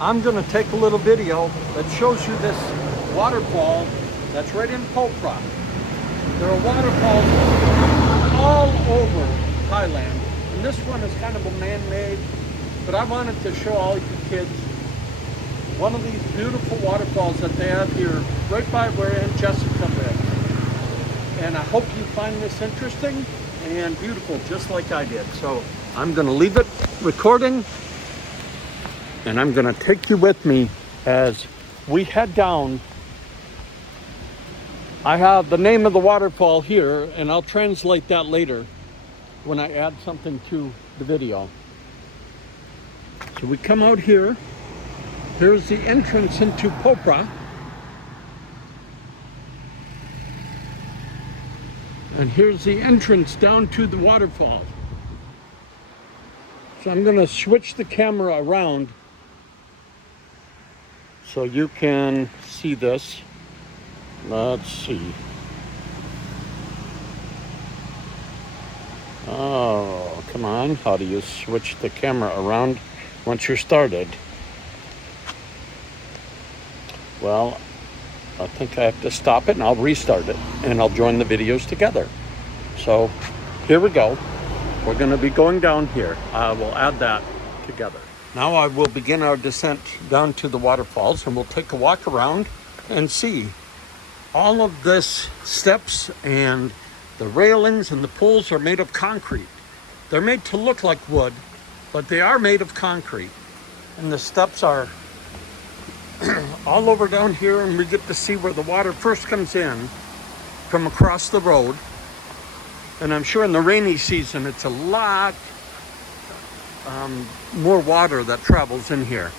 I'm going to take a little video that shows you this waterfall that's right in Popra. There are waterfalls all over Thailand, and this one is kind of a man-made, but I wanted to show all you kids one of these beautiful waterfalls that they have here right by where Aunt Jessica lives. And I hope you find this interesting and beautiful just like I did. So I'm going to leave it recording, and I'm going to take you with me as we head down. I have the name of the waterfall here, and I'll translate that later when I add something to the video. So we come out here. Here's the entrance into Popra. And here's the entrance down to the waterfall. So I'm going to switch the camera around so you can see this. Let's see. Oh, come on. How do you switch the camera around once you're started? Well, I think I have to stop it and I'll restart it and I'll join the videos together. So here we go. We're going to be going down here. I will add that together. Now I will begin our descent down to the waterfalls, and we'll take a walk around and see. All of this steps and the railings and the poles are made of concrete. They're made to look like wood, but they are made of concrete. And the steps are all over down here, and we get to see where the water first comes in from across the road. And I'm sure in the rainy season it's a lot more water that travels in here.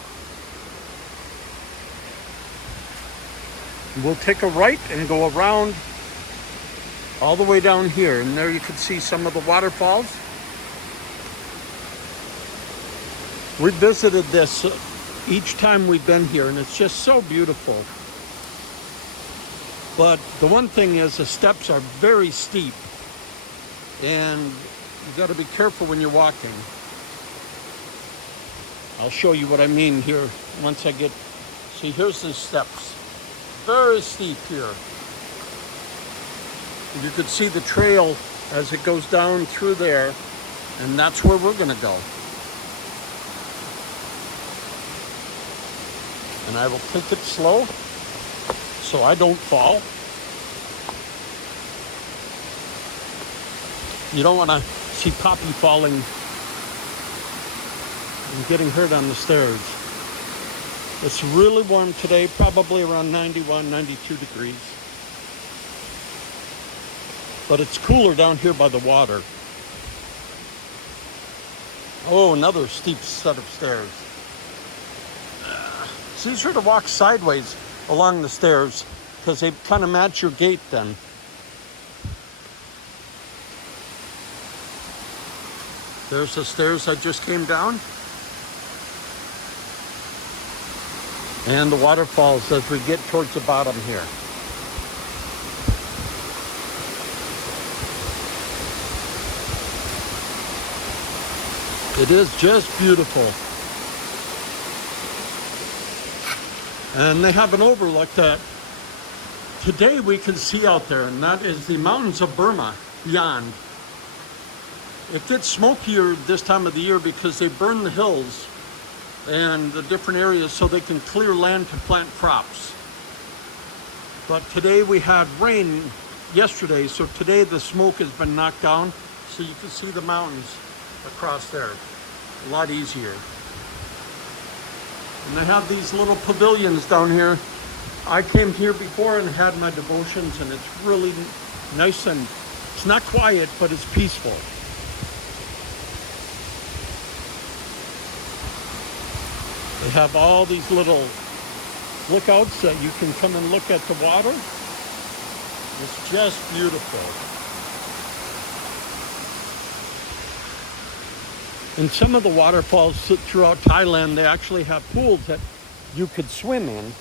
We'll take a right and go around all the way down here, and there you can see some of the waterfalls. We visited this each time we've been here, and it's just so beautiful. But the one thing is the steps are very steep, and you got to be careful when you're walking. I'll show you what I mean here once I get. See, here's the steps. Very steep here. You could see the trail as it goes down through there, and that's where we're going to go. And I will take it slow so I don't fall. You don't want to see Poppy falling and getting hurt on the stairs. It's really warm today, probably around 91, 92 degrees. But it's cooler down here by the water. Oh, another steep set of stairs. It's easier to walk sideways along the stairs because they kind of match your gait then. There's the stairs I just came down. And the waterfalls as we get towards the bottom here. It is just beautiful. And they have an overlook that today we can see out there, and that is the mountains of Burma beyond. It gets smokier this time of the year because they burn the hills and the different areas so they can clear land to plant crops. But today we had rain yesterday, so today the smoke has been knocked down, so you can see the mountains across there a lot easier. And they have these little pavilions down here. I came here before and had my devotions, and it's really nice, and it's not quiet, but it's peaceful. They have all these little lookouts that you can come and look at the water. It's just beautiful. In some of the waterfalls throughout Thailand, they actually have pools that you could swim in,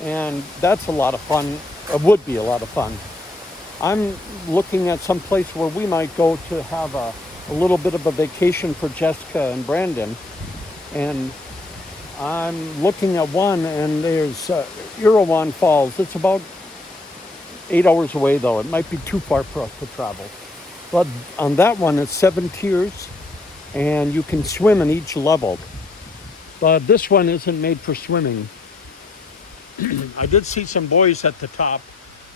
and that's a lot of fun. It would be a lot of fun. I'm looking at some place where we might go to have a little bit of a vacation for Jessica and Brandon, and I'm looking at one, and there's Khuan Falls. It's about 8 hours away, though. It might be too far for us to travel. But on that one, it's 7 tiers, and you can swim in each level. But this one isn't made for swimming. I did see some boys at the top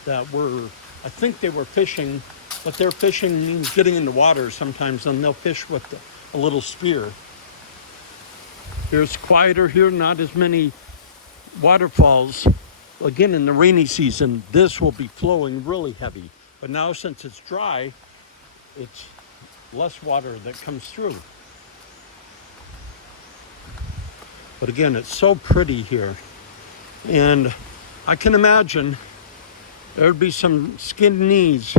that were, I think they were fishing, but their fishing means getting in the water sometimes, and they'll fish with a little spear. Here's quieter here, not as many waterfalls. Again, in the rainy season, this will be flowing really heavy. But now, since it's dry, it's less water that comes through. But again, it's so pretty here. And I can imagine there'd be some skinned knees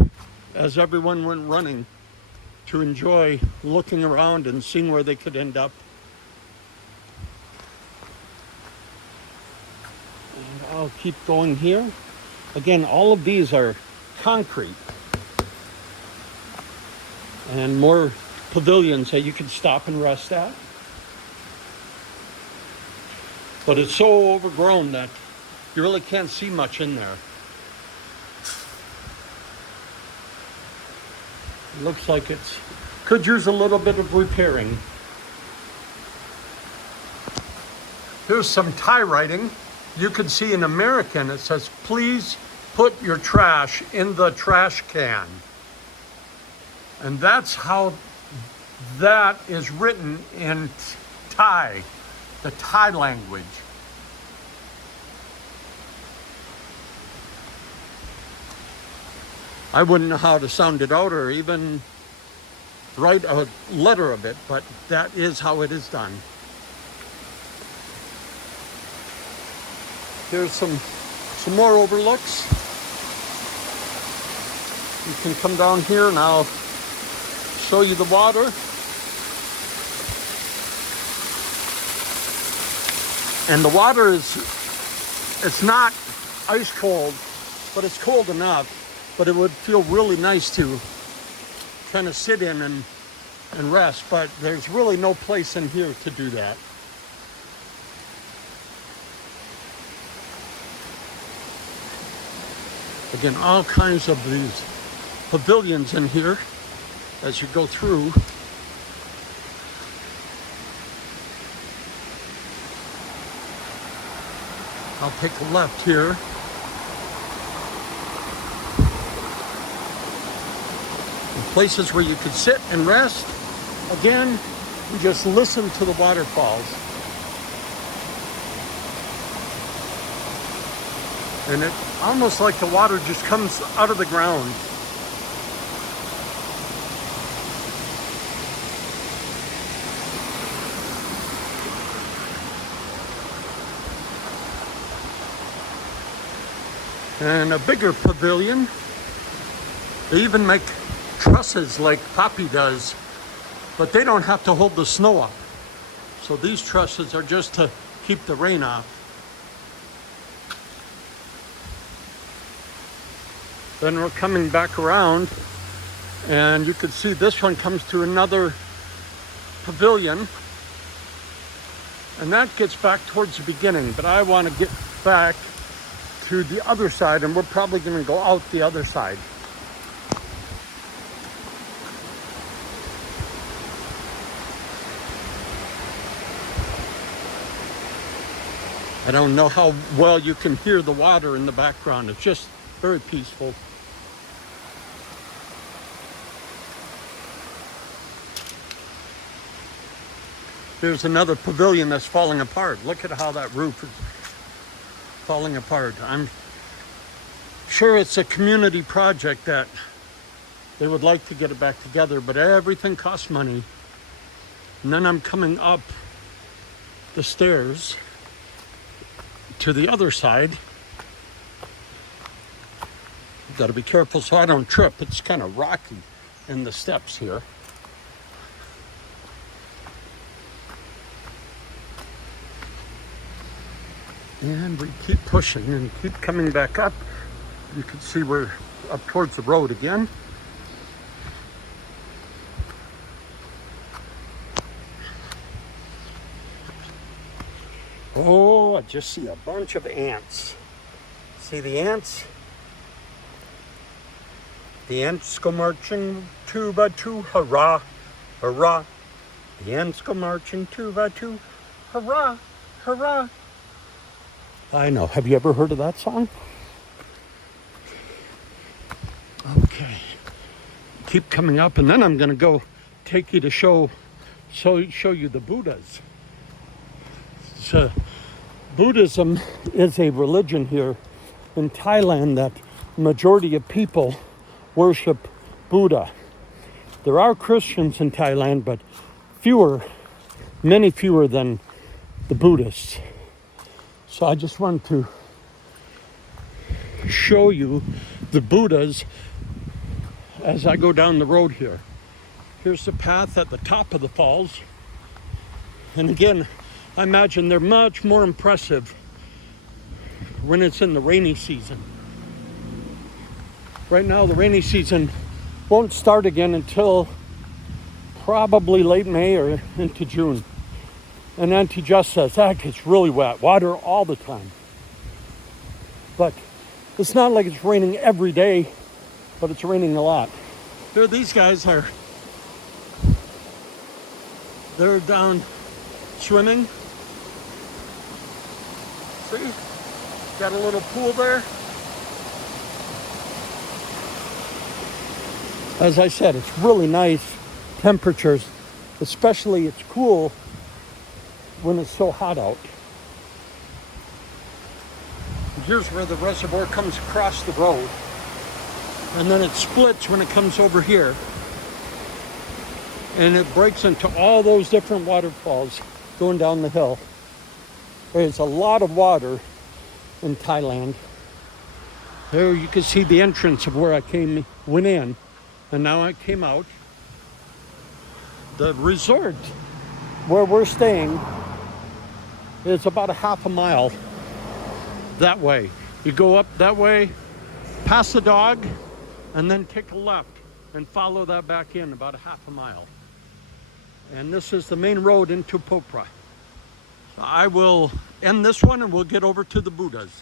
as everyone went running to enjoy looking around and seeing where they could end up. And I'll keep going here. Again, all of these are concrete. And more pavilions that you can stop and rest at. But it's so overgrown that you really can't see much in there. It looks like it could use a little bit of repairing. Here's some Thai writing. You can see in American, it says, "Please put your trash in the trash can." And that's how that is written in Thai, the Thai language. I wouldn't know how to sound it out or even write a letter of it, but that is how it is done. Here's some more overlooks. You can come down here and I'll show you the water. And the water it's not ice cold, but it's cold enough. But it would feel really nice to kind of sit in and rest. But there's really no place in here to do that. Again, all kinds of these pavilions in here as you go through. I'll take a left here. Places where you could sit and rest. Again, you just listen to the waterfalls. And it almost like the water just comes out of the ground. And a bigger pavilion. They even make trusses like Poppy does, but they don't have to hold the snow up. So these trusses are just to keep the rain off. Then we're coming back around, and you can see this one comes to another pavilion, and that gets back towards the beginning, but I want to get back to the other side, and we're probably going to go out the other side. I don't know how well you can hear the water in the background. It's just very peaceful. There's another pavilion that's falling apart. Look at how that roof is falling apart. I'm sure it's a community project that they would like to get it back together, but everything costs money. And then I'm coming up the stairs to the other side. Got to be careful so I don't trip. It's kind of rocky in the steps here. And we keep pushing and keep coming back up. You can see we're up towards the road again. Oh, I just see a bunch of ants. See the ants? The ants go marching two by two, hurrah, hurrah. The ants go marching two by two, hurrah, hurrah. I know. Have you ever heard of that song? Okay. Keep coming up, and then I'm going to go take you to show you the Buddhas. So, Buddhism is a religion here in Thailand that the majority of people worship Buddha. There are Christians in Thailand, but many fewer than the Buddhists. So I just wanted to show you the Buddhas as I go down the road here. Here's the path at the top of the falls. And again, I imagine they're much more impressive when it's in the rainy season. Right now, the rainy season won't start again until probably late May or into June. And Auntie Jess says, that gets really wet, water all the time. But it's not like it's raining every day, but it's raining a lot. Here, these guys they're down swimming. See? Got a little pool there. As I said, it's really nice temperatures, especially it's cool when it's so hot out. Here's where the reservoir comes across the road, and then it splits when it comes over here, and it breaks into all those different waterfalls going down the hill. There's a lot of water in Thailand. There you can see the entrance of where I went in, and now I came out. The resort where we're staying is about a half a mile that way. You go up that way, past the dog, and then take a left and follow that back in about a half a mile. And this is the main road into Phop Phra. So I will end this one and we'll get over to the Buddhas.